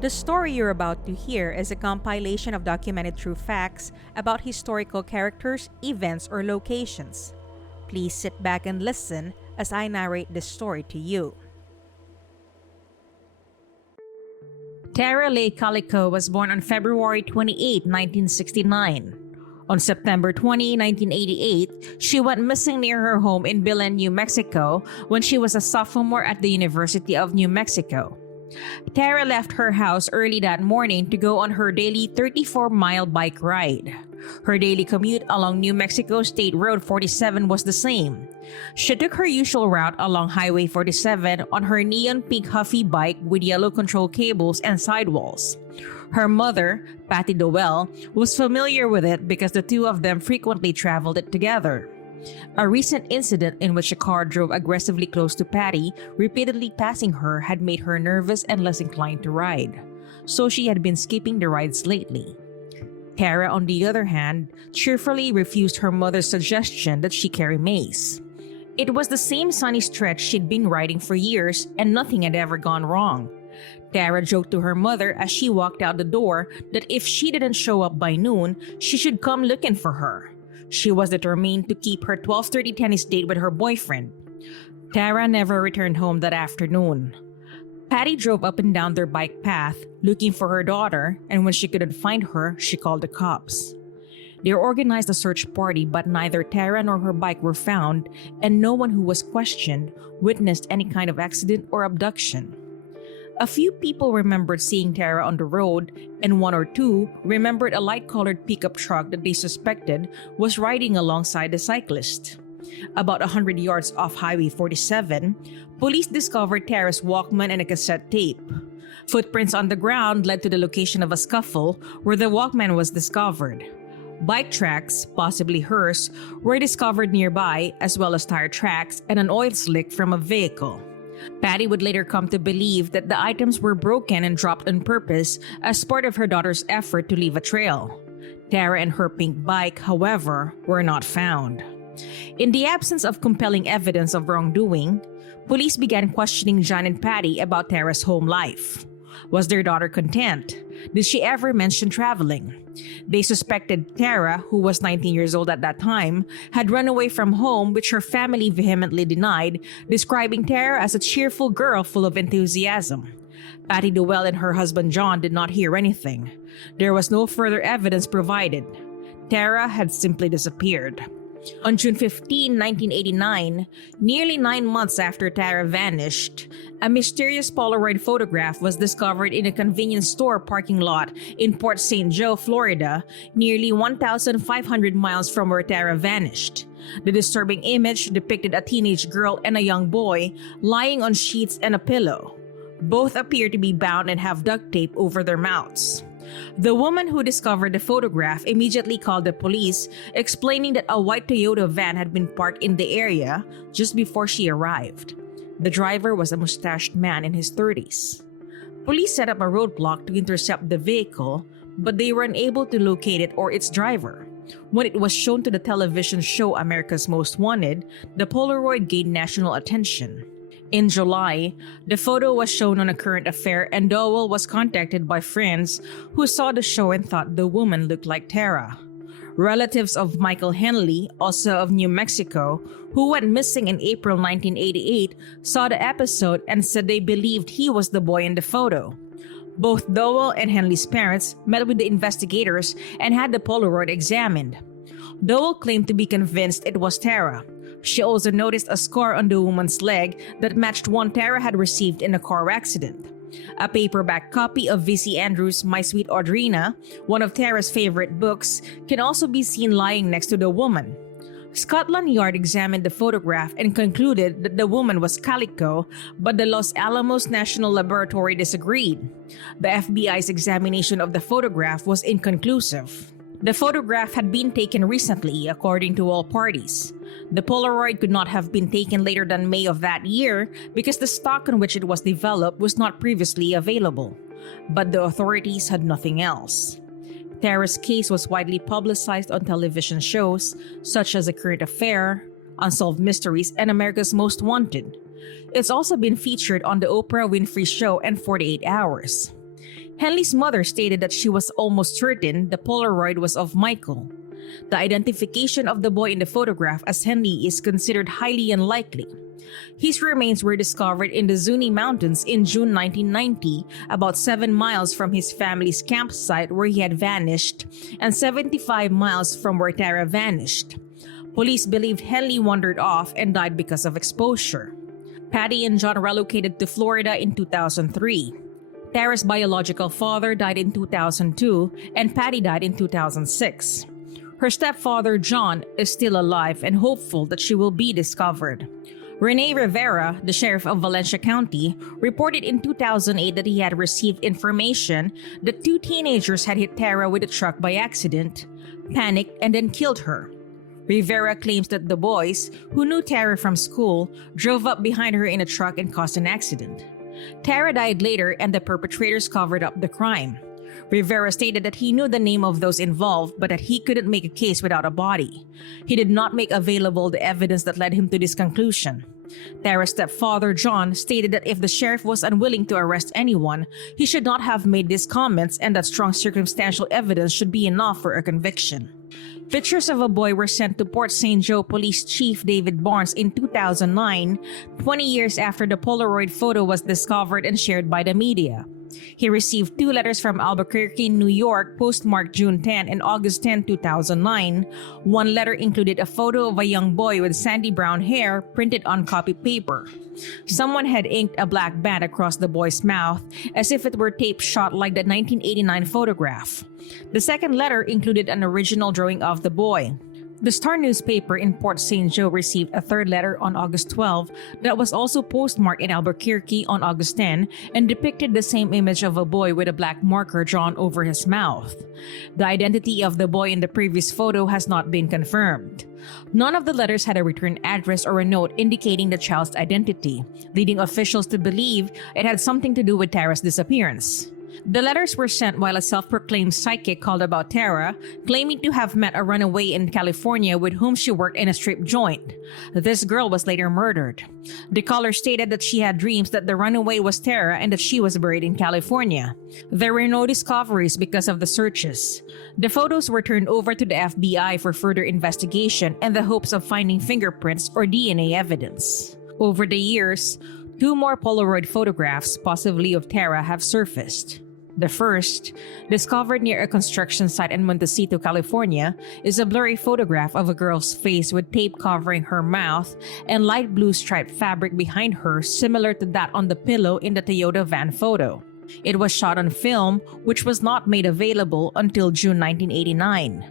The story you're about to hear is a compilation of documented true facts about historical characters, events, or locations. Please sit back and listen as I narrate this story to you. Leigh Calico was born on February 28, 1969. On September 20, 1988, she went missing near her home in Belen, New Mexico when she was a sophomore at the University of New Mexico. Tara left her house early that morning to go on her daily 34-mile bike ride. Her daily commute along New Mexico State Road 47 was the same. She took her usual route along Highway 47 on her neon pink Huffy bike with yellow control cables and sidewalls. Her mother, Doel, was familiar with it because the two of them frequently traveled it together. A recent incident in which a car drove aggressively close to Patty, repeatedly passing her, had made her nervous and less inclined to ride, so she had been skipping the rides lately. Tara, on the other hand, cheerfully refused her mother's suggestion that she carry mace. It was the same sunny stretch she'd been riding for years, and nothing had ever gone wrong. Tara joked to her mother as she walked out the door that if she didn't show up by noon, she should come looking for her. She was determined to keep her 12:30 tennis date with her boyfriend. Tara never returned home that afternoon. Patty drove up and down their bike path looking for her daughter, and when she couldn't find her, she called the cops. They organized a search party, but neither Tara nor her bike were found, and no one who was questioned witnessed any kind of accident or abduction. A few people remembered seeing Tara on the road, and one or two remembered a light-colored pickup truck that they suspected was riding alongside the cyclist. About 100 yards off Highway 47, police discovered Tara's Walkman and a cassette tape. Footprints on the ground led to the location of a scuffle where the Walkman was discovered. Bike tracks, possibly hers, were discovered nearby, as well as tire tracks and an oil slick from a vehicle. Patty would later come to believe that the items were broken and dropped on purpose as part of her daughter's effort to leave a trail. Tara and her pink bike, however, were not found. In the absence of compelling evidence of wrongdoing, police began questioning John and Patty about Tara's home life. Was their daughter content? Did she ever mention traveling? They suspected Tara, who was 19 years old at that time, had run away from home, which her family vehemently denied, describing Tara as a cheerful girl full of enthusiasm. Patty Doel and her husband John did not hear anything. There was no further evidence provided. Tara had simply disappeared. On June 15, 1989, nearly 9 months after Tara vanished, a mysterious Polaroid photograph was discovered in a convenience store parking lot in Port St. Joe, Florida, nearly 1,500 miles from where Tara vanished. The disturbing image depicted a teenage girl and a young boy lying on sheets and a pillow. Both appear to be bound and have duct tape over their mouths. The woman who discovered the photograph immediately called the police, explaining that a white Toyota van had been parked in the area just before she arrived. The driver was a mustached man in his 30s. Police set up a roadblock to intercept the vehicle, but they were unable to locate it or its driver. When it was shown to the television show America's Most Wanted, the Polaroid gained national attention. In July, the photo was shown on A Current Affair, and Doel was contacted by friends who saw the show and thought the woman looked like Tara. Relatives of Michael Henley, also of New Mexico, who went missing in April 1988, saw the episode and said they believed he was the boy in the photo. Both Doel and Henley's parents met with the investigators and had the Polaroid examined. Doel claimed to be convinced it was Tara. She also noticed a scar on the woman's leg that matched one Tara had received in a car accident. A paperback copy of V.C. Andrews' My Sweet Audrina, one of Tara's favorite books, can also be seen lying next to the woman. Scotland Yard examined the photograph and concluded that the woman was Calico, but the Los Alamos National Laboratory disagreed. The FBI's examination of the photograph was inconclusive. The photograph had been taken recently, according to all parties. The Polaroid could not have been taken later than May of that year because the stock on which it was developed was not previously available. But the authorities had nothing else. Tara's case was widely publicized on television shows such as A Current Affair, Unsolved Mysteries, and America's Most Wanted. It's also been featured on the Oprah Winfrey Show and 48 Hours. Henley's mother stated that she was almost certain the Polaroid was of Michael. The identification of the boy in the photograph as Henley is considered highly unlikely. His remains were discovered in the Zuni Mountains in June 1990, about 7 miles from his family's campsite where he had vanished, and 75 miles from where Tara vanished. Police believed Henley wandered off and died because of exposure. Patty and John relocated to Florida in 2003. Tara's biological father died in 2002, and Patty died in 2006. Her stepfather, John, is still alive and hopeful that she will be discovered. Rene Rivera, the sheriff of Valencia County, reported in 2008 that he had received information that 2 teenagers had hit Tara with a truck by accident, panicked, and then killed her. Rivera claims that the boys, who knew Tara from school, drove up behind her in a truck and caused an accident. Tara died later and the perpetrators covered up the crime. Rivera stated that he knew the name of those involved but that he couldn't make a case without a body. He did not make available the evidence that led him to this conclusion. Tara's stepfather, John, stated that if the sheriff was unwilling to arrest anyone, he should not have made these comments and that strong circumstantial evidence should be enough for a conviction. Pictures of a boy were sent to Port St. Joe Police Chief David Barnes in 2009, 20 years after the Polaroid photo was discovered and shared by the media. He received 2 letters from Albuquerque, New York, postmarked June 10 and August 10, 2009. One letter included a photo of a young boy with sandy brown hair printed on copy paper. Someone had inked a black band across the boy's mouth as if it were tape shot like the 1989 photograph. The second letter included an original drawing of the boy. The Star newspaper in Port St. Joe received a 3rd letter on August 12 that was also postmarked in Albuquerque on August 10 and depicted the same image of a boy with a black marker drawn over his mouth. The identity of the boy in the previous photo has not been confirmed. None of the letters had a return address or a note indicating the child's identity, leading officials to believe it had something to do with Tara's disappearance. The letters were sent while a self-proclaimed psychic called about Tara, claiming to have met a runaway in California with whom she worked in a strip joint. This girl was later murdered. The caller stated that she had dreams that the runaway was Tara and that she was buried in California. There were no discoveries because of the searches. The photos were turned over to the FBI for further investigation in the hopes of finding fingerprints or DNA evidence. Over the years, 2 more Polaroid photographs, possibly of Tara, have surfaced. The first, discovered near a construction site in Montecito, California, is a blurry photograph of a girl's face with tape covering her mouth and light blue striped fabric behind her, similar to that on the pillow in the Toyota van photo. It was shot on film, which was not made available until June 1989.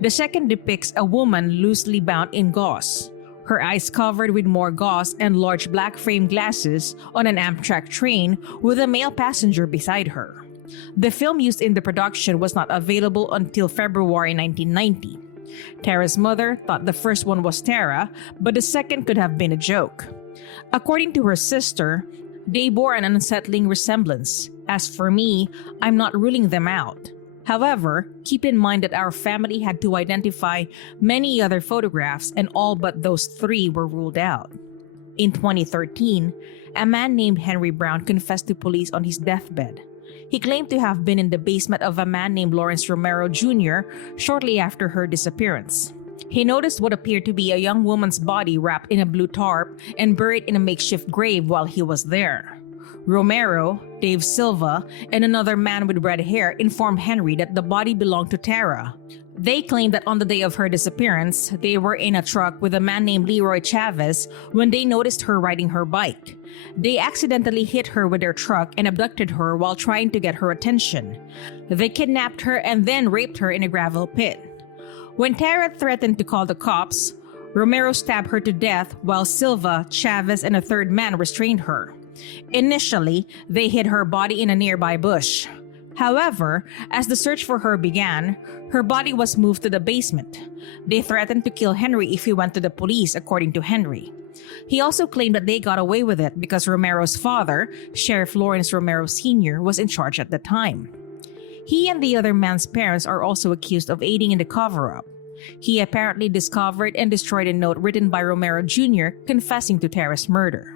The second depicts a woman loosely bound in gauze, her eyes covered with more gauze and large black frame glasses on an Amtrak train with a male passenger beside her. The film used in the production was not available until February 1990. Tara's mother thought the first one was Tara, but the second could have been a joke. According to her sister, they bore an unsettling resemblance. As for me, I'm not ruling them out. However, keep in mind that our family had to identify many other photographs and all but those 3 were ruled out. In 2013, a man named Henry Brown confessed to police on his deathbed. He claimed to have been in the basement of a man named Lawrence Romero Jr. shortly after her disappearance. He noticed what appeared to be a young woman's body wrapped in a blue tarp and buried in a makeshift grave while he was there. Romero, Dave Silva, and another man with red hair informed Henry that the body belonged to Tara. They claimed that on the day of her disappearance, they were in a truck with a man named Leroy Chavez when they noticed her riding her bike. They accidentally hit her with their truck and abducted her while trying to get her attention. They kidnapped her and then raped her in a gravel pit. When Tara threatened to call the cops, Romero stabbed her to death while Silva, Chavez, and a third man restrained her. Initially, they hid her body in a nearby bush. However, as the search for her began, her body was moved to the basement. They threatened to kill Henry if he went to the police, according to Henry. He also claimed that they got away with it because Romero's father, Sheriff Lawrence Romero Sr., was in charge at the time. He and the other man's parents are also accused of aiding in the cover-up. He apparently discovered and destroyed a note written by Romero Jr. confessing to Tara's murder.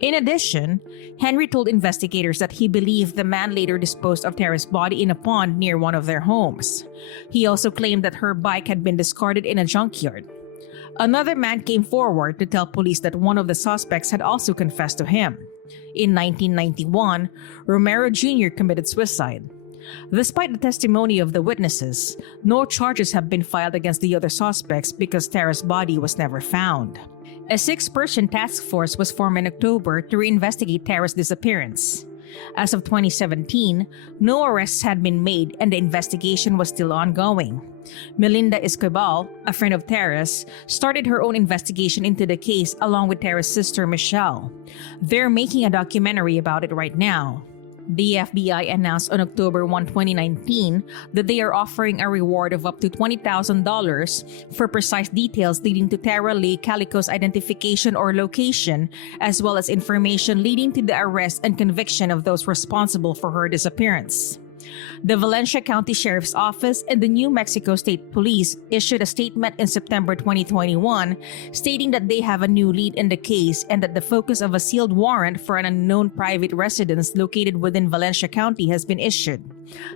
In addition, Henry told investigators that he believed the man later disposed of Tara's body in a pond near one of their homes. He also claimed that her bike had been discarded in a junkyard. Another man came forward to tell police that one of the suspects had also confessed to him. In 1991, Romero Jr. committed suicide. Despite the testimony of the witnesses, no charges have been filed against the other suspects because Tara's body was never found. A 6-person task force was formed in October to reinvestigate Tara's disappearance. As of 2017, no arrests had been made and the investigation was still ongoing. Melinda Escobar, a friend of Tara's, started her own investigation into the case along with Tara's sister Michelle. They're making a documentary about it right now. The FBI announced on October 1, 2019 that they are offering a reward of up to $20,000 for precise details leading to Tara Leigh Calico's identification or location, as well as information leading to the arrest and conviction of those responsible for her disappearance. The Valencia County Sheriff's Office and the New Mexico State Police issued a statement in September 2021 stating that they have a new lead in the case and that the focus of a sealed warrant for an unknown private residence located within Valencia County has been issued.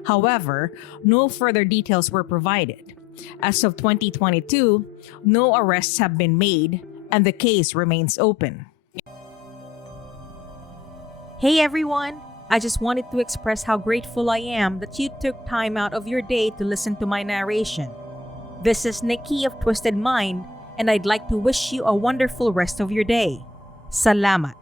However, no further details were provided. As of 2022, no arrests have been made and the case remains open. Hey everyone! I just wanted to express how grateful I am that you took time out of your day to listen to my narration. This is Nikki of Twysted Mind, and I'd like to wish you a wonderful rest of your day. Salamat!